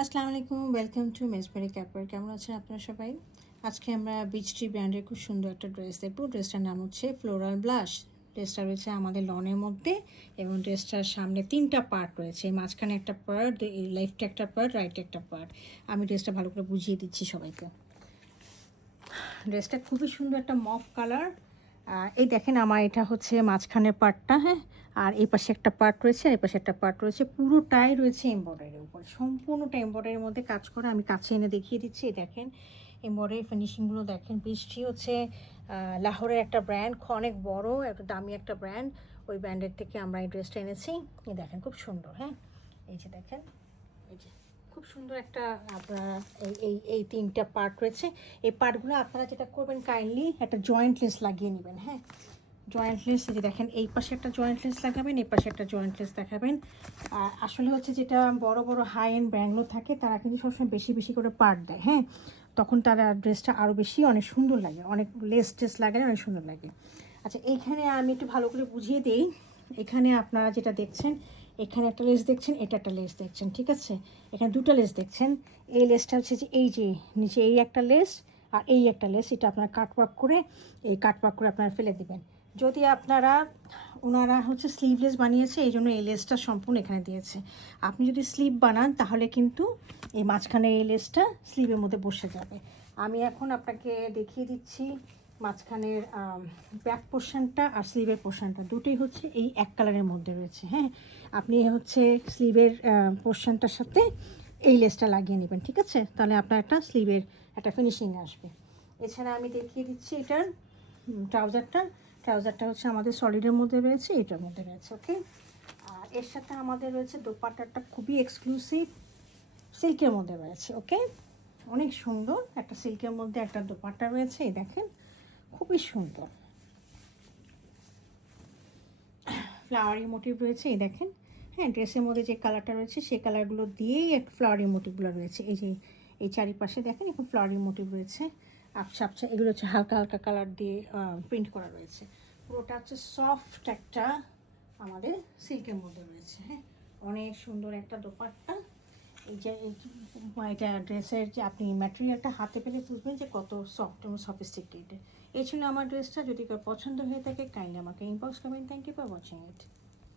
আসসালামু আলাইকুম, welcome to মেজবারি caper. কেমন আছেন আপনারা সবাই? আজকে আমরা বিচ ট্রি ব্র্যান্ডের খুব সুন্দর একটা ড্রেস দেখবো। ড্রেসটার নাম হচ্ছে ফ্লোরাল ব্লাশ। ড্রেসটা রয়েছে আমাদের লনের মধ্যে এবং ড্রেসটার সামনে 3টা পার্ট রয়েছে। মাঝখানে একটা পার্ট, লেফটে একটা পার্ট, রাইটে একটা পার্ট। আমি ড্রেসটা ভালো করে বুঝিয়ে দিচ্ছি সবাইকে। ড্রেসটা খুবই সুন্দর একটা মফ কালার। এই দেখেন, আমার এটা হচ্ছে মাঝখানের পার্টটা, হ্যাঁ। আর এই পাশে একটা পার্ট রয়েছে, আর এই পাশে একটা পার্ট রয়েছে। পুরোটাই রয়েছে এমব্রয়ডারির উপর, সম্পূর্ণটা এমব্রয়ডারির মধ্যে কাজ করে। আমি কাছে এনে দেখিয়ে দিচ্ছি। দেখেন এমব্রয়ডারি ফিনিশিংগুলো দেখেন। বৃষ্টি হচ্ছে লাহোরের একটা ব্র্যান্ড, অনেক বড় একটা দামি একটা ব্র্যান্ড। ওই ব্র্যান্ডের থেকে আমরা এই ড্রেসটা এনেছি। এই দেখেন খুব সুন্দর, হ্যাঁ। এই যে দেখেন, এই যে খুব সুন্দর একটা আপনার এই 3টা পার্ট রয়েছে। এই পার্টগুলো আপনারা যেটা করবেন, কাইন্ডলি একটা জয়েন্ট লেস লাগিয়ে নেবেন, হ্যাঁ। জয়েন্ট লেস, যে দেখেন এই পাশে একটা জয়েন্ট লেস লাগাবেন, এই পাশে একটা জয়েন্ট লেস দেখাবেন। আর আসলে হচ্ছে যেটা বড় বড় হাই এন্ড ব্র্যান্ডগুলো থাকে, তারা কিন্তু সবসময় বেশি বেশি করে পার্ট দেয়, হ্যাঁ। তখন তারা ড্রেসটা আরও বেশি অনেক সুন্দর লাগে, অনেক লেস টেস লাগালে অনেক সুন্দর লাগে। আচ্ছা, এইখানে আমি একটু ভালো করে বুঝিয়ে দিই। এখানে আপনারা যেটা দেখছেন, এখানে একটা লেস দেখছেন, এটা একটা লেস দেখছেন, ঠিক আছে। এখানে দুটো লেস দেখছেন। এই লেসটা হচ্ছে যে এই যে নিচে এই একটা লেস, আর এই একটা লেস, এটা আপনারা কাটওয়ার্ক করে, এই কাটওয়ার্ক করে আপনারা ফেলে দেবেন। যদি আপনারা, ওনারা হচ্ছে স্লিভলেস বানিয়েছে, এই জন্য এই লেসটা সম্পূর্ণ এখানে দিয়েছে। আপনি যদি স্লিভ বানান তাহলে কিন্তু এই মাঝখানে এই লেসটা স্লিভের মধ্যে বসে যাবে। আমি এখন আপনাকে দেখিয়ে দিচ্ছি মাঝখানের ব্যাক পোর্শনটা আর স্লিভের পোর্শনটা দুটোই হচ্ছে এই এক কালারের মধ্যে রয়েছে, হ্যাঁ। আপনি হচ্ছে স্লিভের পোর্শনটার সাথে এই লেসটা লাগিয়ে নেবেন, ঠিক আছে। তাহলে আপনার একটা স্লিভের একটা ফিনিশিং আসবে। এছাড়া আমি দেখিয়ে দিচ্ছি এটার ট্রাউজারটা হচ্ছে আমাদের সলিডের মধ্যে রয়েছে, এটার মধ্যে রয়েছে, ওকে। আর এর সাথে আমাদের রয়েছে দোপাট্টাটা, খুবই এক্সক্লুসিভ সিল্কের মধ্যে রয়েছে, ওকে। অনেক সুন্দর একটা সিল্কের মধ্যে একটা দোপাট্টা রয়েছে, এই দেখেন খুবই সুন্দর ফ্লাওয়ারি মোটিভ রয়েছে, এই দেখেন, হ্যাঁ। ড্রেসের মধ্যে যে কালারটা রয়েছে সেই কালারগুলো দিয়েই একটা ফ্লাওয়ারি মোটিভগুলো রয়েছে। এই যে এই চারিপাশে দেখেন এখন ফ্লাওয়ারি মোটিভ রয়েছে, আবছা আবছা, এগুলো হচ্ছে হালকা হালকা কালার দিয়ে প্রিন্ট করা রয়েছে। পুরোটা হচ্ছে সফট একটা আমাদের সিল্কের মধ্যে রয়েছে, হ্যাঁ। অনেক সুন্দর একটা দোপাট্টা। এই যে এটা ড্রেসের যে আপনি ম্যাটেরিয়ালটা হাতে পেলে বুঝবেন যে কত সফট এবং সফিস্টিকেটেড। এই ছিল আমার ড্রেসটা। যদি কেউ পছন্দ হয়ে থাকে কাইন্ডলি আমাকে ইনবক্স করবেন। Thank you for watching it.